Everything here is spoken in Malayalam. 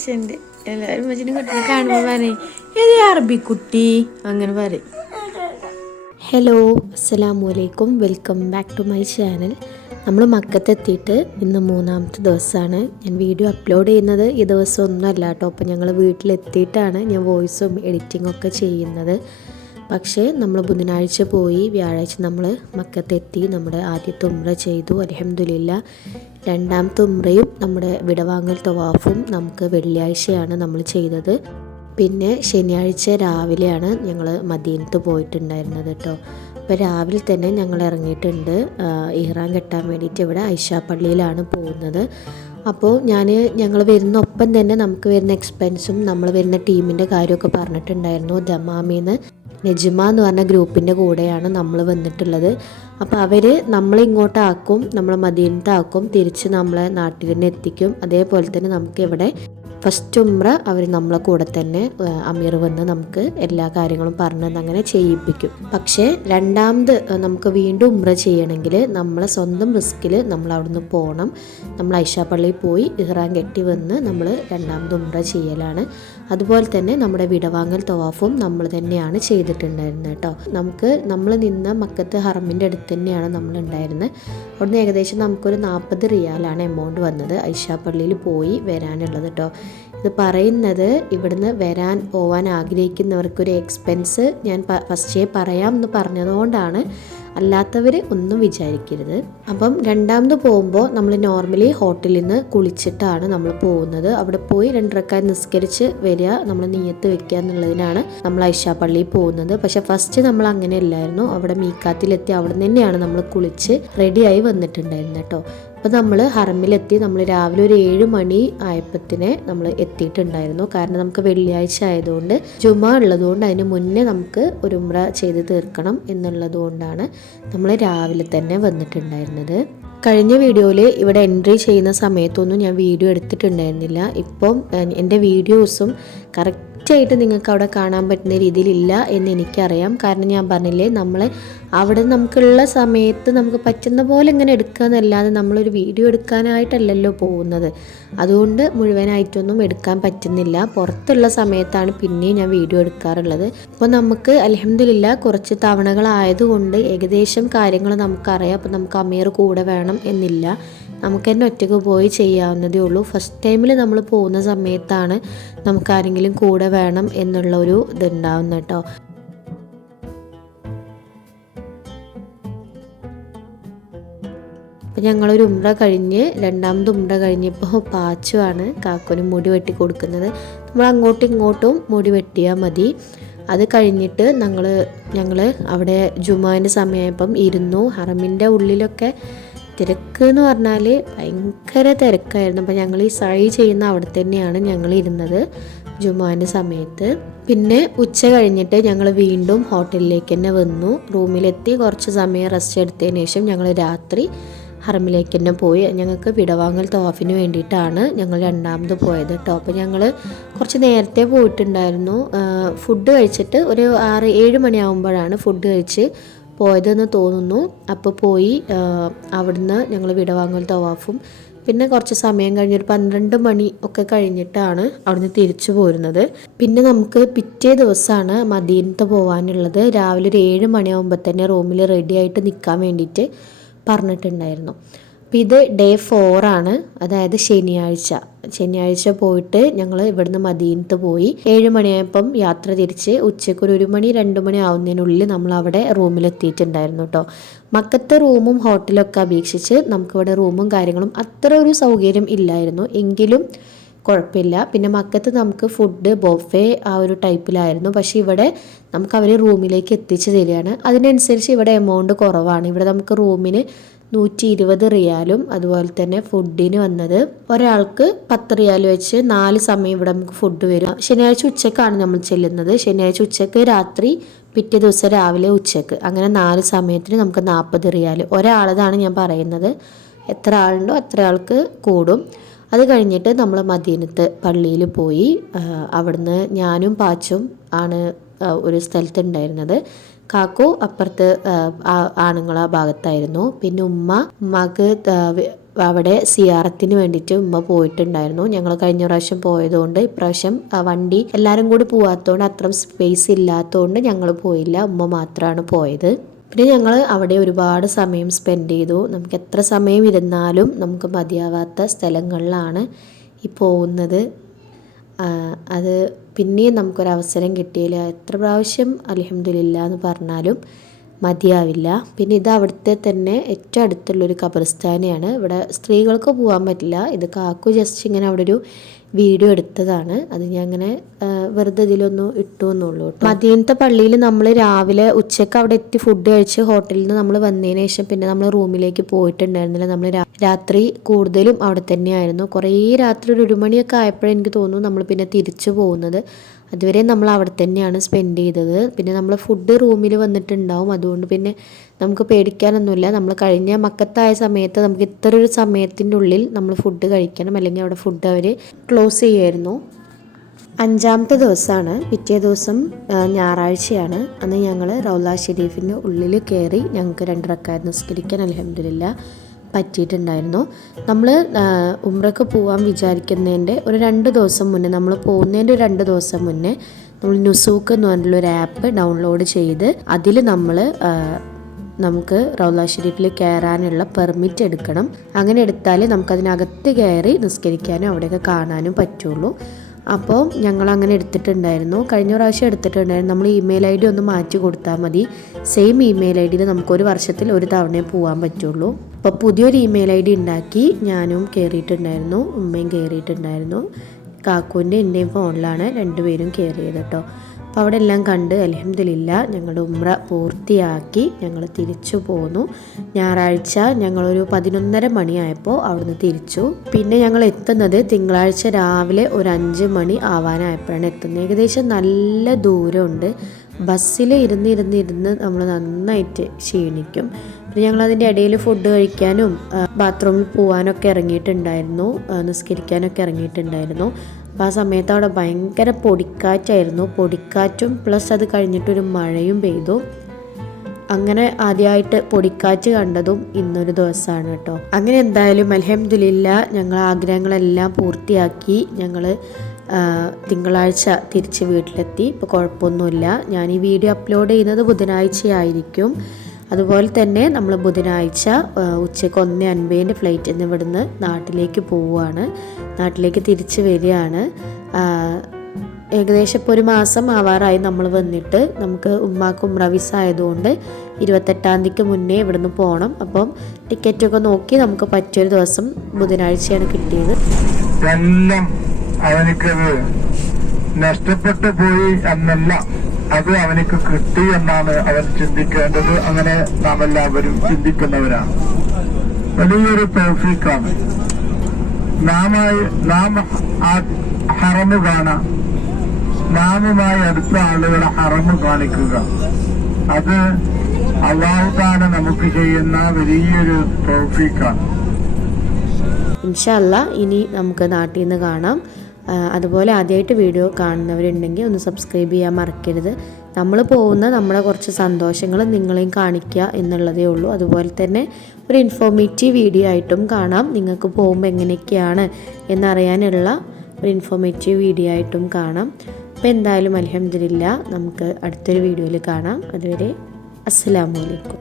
രസമുണ്ട്. എല്ലാവരും ഉമ്മച്ചിനെ കുട്ടീനെ കാണുമ്പോൾ പറയും ഏത് അറബിക്കുട്ടി അങ്ങനെ പറയും. ഹലോ, അസ്സലാമു അലൈക്കും. Welcome back to my channel. നമ്മൾ മക്കത്തെത്തിയിട്ട് ഇന്ന് 3-ാമത്തെ ദിവസമാണ്. ഞാൻ വീഡിയോ അപ്ലോഡ് ചെയ്യുന്നത് ഈ ദിവസം ഒന്നും അല്ല കേട്ടോ. അപ്പോൾ ഞങ്ങൾ വീട്ടിലെത്തിയിട്ടാണ് ഞാൻ വോയിസും എഡിറ്റിങ്ങും ഒക്കെ ചെയ്യുന്നത്. പക്ഷേ നമ്മൾ ബുധനാഴ്ച പോയി, വ്യാഴാഴ്ച നമ്മൾ മക്കത്തെത്തി. നമ്മുടെ ആദ്യത്തെ ഉംറ ചെയ്തു, അൽഹംദുലില്ലാ. രണ്ടാമത്തെ ഉംറയും നമ്മുടെ വിടവാങ്ങൽ തവാഫും നമുക്ക് വെള്ളിയാഴ്ചയാണ് നമ്മൾ ചെയ്തത്. പിന്നെ ശനിയാഴ്ച രാവിലെയാണ് ഞങ്ങൾ മദീനത്ത് പോയിട്ടുണ്ടായിരുന്നത് കേട്ടോ. അപ്പോൾ രാവിലെ തന്നെ ഞങ്ങൾ ഇറങ്ങിയിട്ടുണ്ട് ഇഹ്റാം കെട്ടാൻ വേണ്ടിയിട്ട്. ഇവിടെ ഐഷാ പള്ളിയിലാണ് പോകുന്നത്. അപ്പോൾ ഞങ്ങൾ വരുന്ന ഒപ്പം തന്നെ നമുക്ക് വരുന്ന എക്സ്പെൻസും നമ്മൾ വരുന്ന ടീമിൻ്റെ കാര്യമൊക്കെ പറഞ്ഞിട്ടുണ്ടായിരുന്നു. ദമാമിന്ന് നെജ്മ എന്ന് പറഞ്ഞ ഗ്രൂപ്പിൻ്റെ കൂടെയാണ് നമ്മൾ വന്നിട്ടുള്ളത്. അപ്പോൾ അവർ നമ്മളിങ്ങോട്ടാക്കും, നമ്മളെ മദീനത്താക്കും, തിരിച്ച് നമ്മളെ നാട്ടിൽ തന്നെ എത്തിക്കും. അതേപോലെ തന്നെ നമുക്ക് ഇവിടെ ഫസ്റ്റ് ഉംറ അവർ നമ്മളെ കൂടെ തന്നെ അമീർ വന്ന് നമുക്ക് എല്ലാ കാര്യങ്ങളും പറഞ്ഞത് അങ്ങനെ ചെയ്യിപ്പിക്കും. പക്ഷേ രണ്ടാമത് നമുക്ക് വീണ്ടും ഉംറ ചെയ്യണമെങ്കിൽ നമ്മളെ സ്വന്തം റിസ്കിൽ നമ്മൾ അവിടുന്ന് പോകണം. നമ്മൾ ഐഷാ പള്ളിയിൽ പോയി ഇഹ്റാം കെട്ടി വന്ന് നമ്മൾ രണ്ടാമത് ഉംറ ചെയ്യലാണ്. അതുപോലെ തന്നെ നമ്മുടെ വിടവാങ്ങൽ തവാഫും നമ്മൾ തന്നെയാണ് ചെയ്തിട്ടുണ്ടായിരുന്നത് കേട്ടോ. നമ്മൾ നിന്ന മക്കത്ത് ഹറമിൻ്റെ അടുത്ത് തന്നെയാണ് നമ്മൾ ഉണ്ടായിരുന്നത്. അവിടുന്ന് ഏകദേശം നമുക്കൊരു 40 റിയാലാണ് എമൗണ്ട് വന്നത് ഐഷാ പള്ളിയിൽ പോയി വരാനുള്ളത് കേട്ടോ. ഇത് പറയുന്നത് ഇവിടുന്ന് പോവാൻ ആഗ്രഹിക്കുന്നവർക്കൊരു എക്സ്പെൻസ് ഞാൻ ഫസ്റ്റേ പറയാം എന്ന് പറഞ്ഞതുകൊണ്ടാണ്, അല്ലാത്തവർ ഒന്നും വിചാരിക്കരുത്. അപ്പം രണ്ടാമത് പോകുമ്പോൾ നമ്മൾ നോർമലി ഹോട്ടലിൽ നിന്ന് കുളിച്ചിട്ടാണ് നമ്മൾ പോകുന്നത്. അവിടെ പോയി 2 റക്അത്ത് നിസ്കരിച്ച് വരിക, നമ്മൾ നിയ്യത്ത് വെക്കുക എന്നുള്ളതിനാണ് നമ്മൾ ഐഷാ പള്ളിയിൽ പോകുന്നത്. പക്ഷേ ഫസ്റ്റ് നമ്മൾ അങ്ങനെ അല്ലായിരുന്നു. അവിടെ മീക്കാത്തിലെത്തി അവിടെ നിന്ന് തന്നെയാണ് നമ്മൾ കുളിച്ച് റെഡിയായി വന്നിട്ടുണ്ടായിരുന്നത് കേട്ടോ. അപ്പോൾ നമ്മൾ ഹറമിലെത്തി. നമ്മൾ രാവിലെ ഒരു 7 മണി ആയപ്പത്തിന് നമ്മൾ എത്തിയിട്ടുണ്ടായിരുന്നു. കാരണം നമുക്ക് വെള്ളിയാഴ്ച ആയതുകൊണ്ട്, ജുമാ ഉള്ളതുകൊണ്ട് അതിന് മുന്നേ നമുക്ക് ഒരു ഉംറ ചെയ്ത് തീർക്കണം എന്നുള്ളത് കൊണ്ടാണ് നമ്മൾ രാവിലെ തന്നെ വന്നിട്ടുണ്ടായിരുന്നത്. കഴിഞ്ഞ വീഡിയോയിൽ ഇവിടെ എൻട്രി ചെയ്യുന്ന സമയത്തൊന്നും ഞാൻ വീഡിയോ എടുത്തിട്ടുണ്ടായിരുന്നില്ല. ഇപ്പം എൻ്റെ വീഡിയോസും കറക്റ്റായിട്ട് നിങ്ങൾക്ക് അവിടെ കാണാൻ പറ്റുന്ന രീതിയിലില്ല എന്ന് എനിക്കറിയാം. കാരണം ഞാൻ പറഞ്ഞില്ലേ, നമ്മൾ അവിടെ നമുക്കുള്ള സമയത്ത് നമുക്ക് പറ്റുന്ന പോലെ ഇങ്ങനെ എടുക്കുക എന്നല്ലാതെ നമ്മളൊരു വീഡിയോ എടുക്കാനായിട്ടല്ലല്ലോ പോകുന്നത്. അതുകൊണ്ട് മുഴുവനായിട്ടൊന്നും എടുക്കാൻ പറ്റുന്നില്ല. പുറത്തുള്ള സമയത്താണ് പിന്നെയും ഞാൻ വീഡിയോ എടുക്കാറുള്ളത്. അപ്പോൾ നമുക്ക് അൽഹംദുലില്ലാ കുറച്ച് തവണകളായതുകൊണ്ട് ഏകദേശം കാര്യങ്ങൾ നമുക്കറിയാം. അപ്പോൾ നമുക്ക് അമീർ കൂടെ വേണം എന്നില്ല, നമുക്ക് തന്നെ ഒറ്റയ്ക്ക് പോയി ചെയ്യാവുന്നതേ ഉള്ളൂ. ഫസ്റ്റ് ടൈമിൽ നമ്മൾ പോകുന്ന സമയത്താണ് നമുക്കാരെങ്കിലും കൂടെ വേണം എന്നുള്ളൊരു ഇതുണ്ടാവുന്നത് കേട്ടോ. അപ്പം ഞങ്ങളൊരു ഉംറ കഴിഞ്ഞ് രണ്ടാമത് ഉംറ കഴിഞ്ഞപ്പോൾ പാച്ചുവാണ് കാക്കുന് മുടി വെട്ടി കൊടുക്കുന്നത്. നമ്മൾ അങ്ങോട്ടും ഇങ്ങോട്ടും മുടി വെട്ടിയാൽ മതി. അത് കഴിഞ്ഞിട്ട് ഞങ്ങൾ അവിടെ ജുമാൻ്റെ സമയമായപ്പം ഇരുന്നു. ഹറമിൻ്റെ ഉള്ളിലൊക്കെ തിരക്ക് എന്ന് പറഞ്ഞാൽ ഭയങ്കര തിരക്കായിരുന്നു. അപ്പോൾ ഞങ്ങൾ ഈ സഴി ചെയ്യുന്ന അവിടെ തന്നെയാണ് ഞങ്ങൾ ഇരുന്നത് ജുമാൻ്റെ സമയത്ത്. പിന്നെ ഉച്ച കഴിഞ്ഞിട്ട് ഞങ്ങൾ വീണ്ടും ഹോട്ടലിലേക്ക് തന്നെ വന്നു. റൂമിലെത്തി കുറച്ച് സമയം റെസ്റ്റ് എടുത്തതിന് ശേഷം ഞങ്ങൾ രാത്രി ഹറമിലേക്ക് തന്നെ പോയി. ഞങ്ങൾക്ക് വിടവാങ്ങൽ തവാഫിന് വേണ്ടിയിട്ടാണ് ഞങ്ങൾ രണ്ടാമത് പോയത് കേട്ടോ. അപ്പോൾ ഞങ്ങൾ കുറച്ച് നേരത്തെ പോയിട്ടുണ്ടായിരുന്നു. ഫുഡ് കഴിച്ചിട്ട് ഒരു 6-7 മണിയാകുമ്പോഴാണ് ഫുഡ് കഴിച്ച് പോയതെന്ന് തോന്നുന്നു. അപ്പോൾ പോയി അവിടുന്ന് ഞങ്ങൾ വിടവാങ്ങൽ തവാഫും പിന്നെ കുറച്ച് സമയം കഴിഞ്ഞൊരു 12 മണി ഒക്കെ കഴിഞ്ഞിട്ടാണ് അവിടുന്ന് തിരിച്ചു പോരുന്നത്. പിന്നെ നമുക്ക് പിറ്റേ ദിവസമാണ് മദീനത്ത് പോകാനുള്ളത്. രാവിലെ ഒരു 7 മണിയാകുമ്പോൾ തന്നെ റൂമിൽ റെഡി ആയിട്ട് നിൽക്കാൻ വേണ്ടിയിട്ട് പറഞ്ഞിട്ടുണ്ടായിരുന്നു. അപ്പോൾ ഇത് ഡേ 4 ആണ്, അതായത് ശനിയാഴ്ച പോയിട്ട് ഞങ്ങൾ ഇവിടുന്ന് മദീനത്ത് പോയി. 7 മണിയായപ്പം യാത്ര തിരിച്ച് ഉച്ചയ്ക്ക് ഒരു 1 മണി 2 മണി ആവുന്നതിനുള്ളിൽ നമ്മൾ അവിടെ റൂമിലെത്തിയിട്ടുണ്ടായിരുന്നു കേട്ടോ. മക്കത്തെ റൂമും ഹോട്ടലൊക്കെ അപേക്ഷിച്ച് നമുക്കിവിടെ റൂമും കാര്യങ്ങളും അത്ര ഒരു സൗകര്യം ഇല്ലായിരുന്നു, എങ്കിലും കുഴപ്പമില്ല. പിന്നെ മക്കത്ത് നമുക്ക് ഫുഡ് ബൊഫേ ആ ഒരു ടൈപ്പിലായിരുന്നു. പക്ഷേ ഇവിടെ നമുക്ക് അവർ റൂമിലേക്ക് എത്തിച്ച് തരികയാണ്. അതിനനുസരിച്ച് ഇവിടെ എമൗണ്ട് കുറവാണ്. ഇവിടെ നമുക്ക് റൂമിന് 120 റിയാലും അതുപോലെ തന്നെ ഫുഡിന് വന്നത് ഒരാൾക്ക് 10 റിയാൽ വെച്ച് 4 സമയം ഇവിടെ നമുക്ക് ഫുഡ് വരും. ശനിയാഴ്ച ഉച്ചക്കാണ് നമ്മൾ ചെല്ലുന്നത്. ശനിയാഴ്ച ഉച്ചക്ക്, രാത്രി, പിറ്റേ ദിവസം രാവിലെ ഉച്ചക്ക്, അങ്ങനെ 4 സമയത്തിന് നമുക്ക് 40 റിയാൽ ഒരാളതാണ് ഞാൻ പറയുന്നത്. എത്ര ആളുണ്ടോ അത്ര ആൾക്ക് കൂടും. അത് കഴിഞ്ഞിട്ട് നമ്മൾ മദീനത്ത് പള്ളിയിൽ പോയി. അവിടുന്ന് ഞാനും പാച്ചും ആണ് ഒരു സ്ഥലത്തുണ്ടായിരുന്നത്. കാക്കു അപ്പുറത്ത് ആണുങ്ങളെ ഭാഗത്തായിരുന്നു. പിന്നെ ഉമ്മക്ക് അവിടെ സിയാറത്തിന് വേണ്ടിയിട്ട് ഉമ്മ പോയിട്ടുണ്ടായിരുന്നു. ഞങ്ങൾ കഴിഞ്ഞ പ്രാവശ്യം പോയതുകൊണ്ട് ഇപ്രാവശ്യം വണ്ടി എല്ലാവരും കൂടി പോകാത്തതുകൊണ്ട് അത്ര സ്പേസ് ഇല്ലാത്തതുകൊണ്ട് ഞങ്ങൾ പോയില്ല, ഉമ്മ മാത്രമാണ് പോയത്. പിന്നെ ഞങ്ങൾ അവിടെ ഒരുപാട് സമയം സ്പെൻഡ് ചെയ്തു. നമുക്ക് എത്ര സമയം ഇരുന്നാലും നമുക്ക് മതിയാവാത്ത സ്ഥലങ്ങളിലാണ് ഈ പോകുന്നത്. അത് പിന്നെയും നമുക്കൊരവസരം കിട്ടിയില്ല. എത്ര പ്രാവശ്യം അൽഹംദുലില്ലാ എന്ന് പറഞ്ഞാലും മതിയാവില്ല. പിന്നെ ഇത് അവിടുത്തെ തന്നെ ഏറ്റവും അടുത്തുള്ളൊരു ഖബർസ്ഥാനെയാണ്. ഇവിടെ സ്ത്രീകൾക്ക് പോകാൻ പറ്റില്ല. ഇത് കാക്കു ജസ്റ്റ് ഇങ്ങനെ അവിടെ ഒരു വീഡിയോ എടുത്തതാണ്. അത് ഞാൻ അങ്ങനെ വെറുതെ ഇതിലൊന്നും ഇട്ടു എന്നുള്ളൂ. മദീനത്തെ പള്ളിയിൽ നമ്മൾ രാവിലെ ഉച്ചയ്ക്ക് അവിടെ എത്തി ഫുഡ് കഴിച്ച് ഹോട്ടലിൽ നിന്ന് നമ്മൾ വന്നതിന് ശേഷം പിന്നെ നമ്മൾ റൂമിലേക്ക് പോയിട്ടുണ്ടായിരുന്നില്ല. നമ്മൾ രാത്രി കൂടുതലും അവിടെ തന്നെയായിരുന്നു. കുറേ രാത്രി ഒരു 1 മണിയൊക്കെ ആയപ്പോഴേ എനിക്ക് തോന്നുന്നു നമ്മൾ പിന്നെ തിരിച്ചു പോകുന്നത്. അതുവരെ നമ്മൾ അവിടെ തന്നെയാണ് സ്പെൻഡ് ചെയ്തത്. പിന്നെ നമ്മൾ ഫുഡ് റൂമിൽ വന്നിട്ടുണ്ടാവും, അതുകൊണ്ട് പിന്നെ നമുക്ക് പേടിക്കാനൊന്നുമില്ല. നമ്മൾ കഴിഞ്ഞ മക്കത്തായ സമയത്ത് നമുക്ക് ഇത്ര ഒരു സമയത്തിൻ്റെ ഉള്ളിൽ നമ്മൾ ഫുഡ് കഴിക്കണം, അല്ലെങ്കിൽ അവിടെ ഫുഡ് അവർ ക്ലോസ് ചെയ്യുമായിരുന്നു. 5-ാമത്തെ ദിവസമാണ്, പിറ്റേ ദിവസം ഞായറാഴ്ചയാണ്. അന്ന് ഞങ്ങൾ റൗള ഷെരീഫിൻ്റെ ഉള്ളിൽ കയറി ഞങ്ങൾക്ക് 2 റക്അത്ത് നിസ്കരിക്കാൻ അൽഹംദുലില്ലാ പറ്റിയിട്ടുണ്ടായിരുന്നു. നമ്മൾ ഉംറയ്ക്ക് പോകാൻ വിചാരിക്കുന്നതിൻ്റെ ഒരു 2 ദിവസം മുന്നേ, നമ്മൾ പോകുന്നതിൻ്റെ ഒരു 2 ദിവസം മുന്നേ നമ്മൾ നുസൂക്ക് എന്ന് പറഞ്ഞിട്ടുള്ളൊരു ആപ്പ് ഡൗൺലോഡ് ചെയ്ത് അതിൽ നമുക്ക് റൗള ഷെരീഫിൽ കയറാനുള്ള പെർമിറ്റ് എടുക്കണം. അങ്ങനെ എടുത്താൽ നമുക്കതിനകത്ത് കയറി നിസ്കരിക്കാനും അവിടെയൊക്കെ കാണാനും പറ്റുള്ളൂ. അപ്പോൾ ഞങ്ങളങ്ങനെ എടുത്തിട്ടുണ്ടായിരുന്നു. കഴിഞ്ഞ പ്രാവശ്യം എടുത്തിട്ടുണ്ടായിരുന്നു. നമ്മൾ ഇമെയിൽ ID ഒന്ന് മാറ്റി കൊടുത്താൽ മതി. സെയിം ഇമെയിൽ IDയിൽ നമുക്ക് 1 വർഷത്തിൽ 1 തവണയേ പോകാൻ പറ്റുള്ളൂ. അപ്പോൾ പുതിയൊരു ഇമെയിൽ ID ഉണ്ടാക്കി ഞാനും കയറിയിട്ടുണ്ടായിരുന്നു, ഉമ്മയും കയറിയിട്ടുണ്ടായിരുന്നു. കാക്കുവിൻ്റെ എൻ്റെയും ഫോണിലാണ് 2 പേരും കയറിയത് കേട്ടോ. അപ്പോൾ അവിടെ എല്ലാം കണ്ട് അൽഹംദുലില്ലാ ഞങ്ങളുടെ ഉംറ പൂർത്തിയാക്കി ഞങ്ങൾ തിരിച്ചു പോന്നു. ഞായറാഴ്ച ഞങ്ങളൊരു 11:30 മണിയായപ്പോൾ അവിടുന്ന് തിരിച്ചു. പിന്നെ ഞങ്ങൾ എത്തുന്നത് തിങ്കളാഴ്ച രാവിലെ ഒരു 5 മണി ആവാനായപ്പോഴാണ് എത്തുന്നത്. ഏകദേശം നല്ല ദൂരമുണ്ട്. ബസ്സിൽ ഇരുന്ന് നമ്മൾ നന്നായിട്ട് ക്ഷീണിക്കും. പിന്നെ ഞങ്ങളതിൻ്റെ ഇടയിൽ ഫുഡ് കഴിക്കാനും ബാത്റൂമിൽ പോകാനൊക്കെ ഇറങ്ങിയിട്ടുണ്ടായിരുന്നു, നിസ്കരിക്കാനൊക്കെ ഇറങ്ങിയിട്ടുണ്ടായിരുന്നു. അപ്പോൾ ആ സമയത്ത് അവിടെ ഭയങ്കര പൊടിക്കാറ്റായിരുന്നു. പൊടിക്കാറ്റും പ്ലസ് അത് കഴിഞ്ഞിട്ടൊരു മഴയും പെയ്തു. അങ്ങനെ ആദ്യമായിട്ട് പൊടിക്കാറ്റ് കണ്ടതും ഇന്നൊരു ദിവസമാണ് കേട്ടോ. അങ്ങനെ എന്തായാലും അൽഹംദുലില്ലാ ഞങ്ങൾ ആഗ്രഹങ്ങളെല്ലാം പൂർത്തിയാക്കി ഞങ്ങൾ തിങ്കളാഴ്ച തിരിച്ച് വീട്ടിലെത്തി. ഇപ്പോൾ കുഴപ്പമൊന്നുമില്ല. ഞാൻ ഈ വീഡിയോ അപ്ലോഡ് ചെയ്യുന്നത് ബുധനാഴ്ചയായിരിക്കും. അതുപോലെ തന്നെ നമ്മൾ ബുധനാഴ്ച ഉച്ചയ്ക്ക് 1:50 ഫ്ലൈറ്റിൽ നിന്ന് ഇവിടുന്ന് നാട്ടിലേക്ക് പോവുകയാണ്. നാട്ടിലേക്ക് തിരിച്ച് വരികയാണ്. ഏകദേശം ഇപ്പോൾ 1 മാസം ആവാറായി നമ്മൾ വന്നിട്ട്. നമുക്ക് ഉമ്മാക്ക് ഉംറ വിസ ആയതുകൊണ്ട് 28-ാം തീയതിക്ക് മുന്നേ ഇവിടുന്ന് പോകണം. അപ്പം ടിക്കറ്റൊക്കെ നോക്കി നമുക്ക് പറ്റിയൊരു ദിവസം ബുധനാഴ്ചയാണ് കിട്ടിയത്. അവനിക്കത് നഷ്ടപ്പെട്ടു പോയി എന്നല്ല, അത് അവനിക്ക് കിട്ടി എന്നാണ് അവൻ ചിന്തിക്കേണ്ടത്. അങ്ങനെ നാം എല്ലാവരും ചിന്തിക്കുന്നവരാണ്. വലിയൊരു തൗഫീഖാണ്. നാം ആ ഹറമ് കാണാം, നാമുമായി അടുത്ത ആളുകളെ ഹറമ് കാണിക്കുക, അത് അല്ലാഹു തആല നമുക്ക് ചെയ്യുന്ന വലിയൊരു തൗഫീഖാണ്. ഇൻഷാ അല്ലാ ഇനി നമുക്ക് നാട്ടിൽ നിന്ന് കാണാം. അതുപോലെ ആദ്യമായിട്ട് വീഡിയോ കാണുന്നവരുണ്ടെങ്കിൽ ഒന്ന് സബ്സ്ക്രൈബ് ചെയ്യാൻ മറക്കരുത്. നമ്മൾ പോകുന്ന നമ്മുടെ കുറച്ച് സന്തോഷങ്ങൾ നിങ്ങളെയും കാണിക്കുക എന്നുള്ളതേ ഉള്ളൂ. അതുപോലെ തന്നെ ഒരു ഇൻഫോർമേറ്റീവ് വീഡിയോ ആയിട്ടും കാണാം. നിങ്ങൾക്ക് പോകുമ്പോൾ എങ്ങനെയൊക്കെയാണ് എന്നറിയാനുള്ള ഒരു ഇൻഫോർമേറ്റീവ് വീഡിയോ ആയിട്ടും കാണാം. അപ്പോൾ എന്തായാലും അൽഹംദുലില്ലാ നമുക്ക് അടുത്തൊരു വീഡിയോയിൽ കാണാം. അതുവരെ അസ്സലാമു അലൈക്കും.